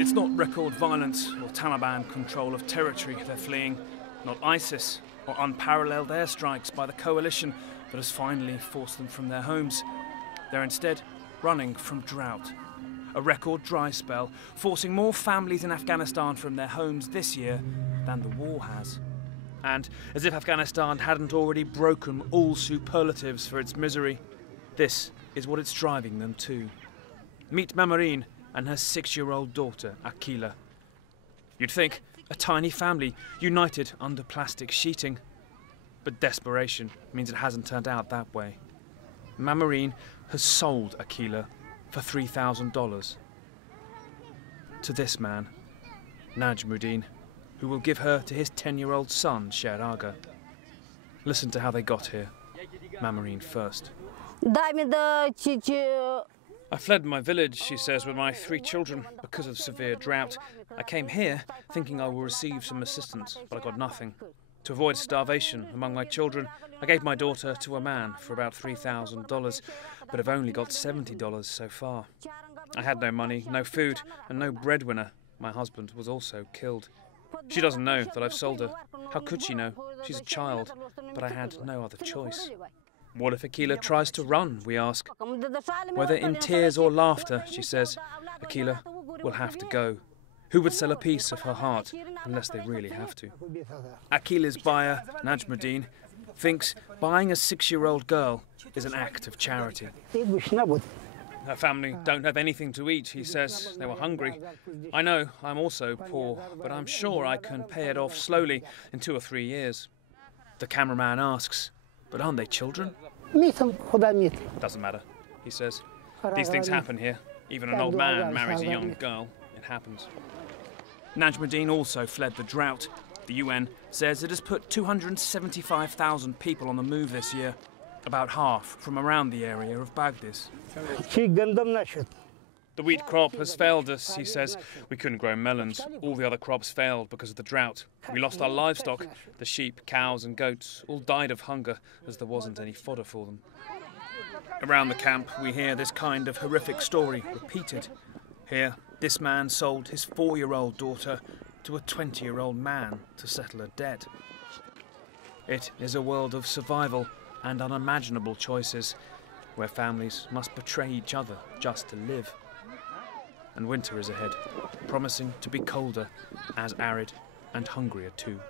It's not record violence or Taliban control of territory they're fleeing, not ISIS or unparalleled airstrikes by the coalition that has finally forced them from their homes. They're instead running from drought. A record dry spell, forcing more families in Afghanistan from their homes this year than the war has. And as if Afghanistan hadn't already broken all superlatives for its misery, this is what it's driving them to. Meet Mamarine and her 6-year-old daughter, Akila. You'd think a tiny family united under plastic sheeting. But desperation means it hasn't turned out that way. Mamarine has sold Akila for $3,000 to this man, Najmuddin, who will give her to his 10-year-old son, Sher Aga. Listen to how they got here. Mamarine first. I fled my village, she says, with my 3 children because of severe drought. I came here thinking I will receive some assistance, but I got nothing. To avoid starvation among my children, I gave my daughter to a man for about $3,000, but have only got $70 so far. I had no money, no food, and no breadwinner. My husband was also killed. She doesn't know that I've sold her. How could she know? She's a child, but I had no other choice. What if Akila tries to run, we ask. Whether in tears or laughter, she says, Akila will have to go. Who would sell a piece of her heart unless they really have to? Akila's buyer, Najmuddin, thinks buying a 6-year-old girl is an act of charity. Her family don't have anything to eat, he says. They were hungry. I know I'm also poor, but I'm sure I can pay it off slowly in 2 or 3 years. The cameraman asks, but aren't they children? Doesn't matter, he says. These things happen here. Even an old man marries a young girl. It happens. Najmuddin also fled the drought. The UN says it has put 275,000 people on the move this year, about half from around the area of Baghdad. The wheat crop has failed us, he says. We couldn't grow melons. All the other crops failed because of the drought. We lost our livestock. The sheep, cows and goats all died of hunger as there wasn't any fodder for them. Around the camp, we hear this kind of horrific story repeated. Here, this man sold his 4-year-old daughter to a 20-year-old man to settle a debt. It is a world of survival and unimaginable choices, where families must betray each other just to live. And winter is ahead, promising to be colder, as arid and hungrier too.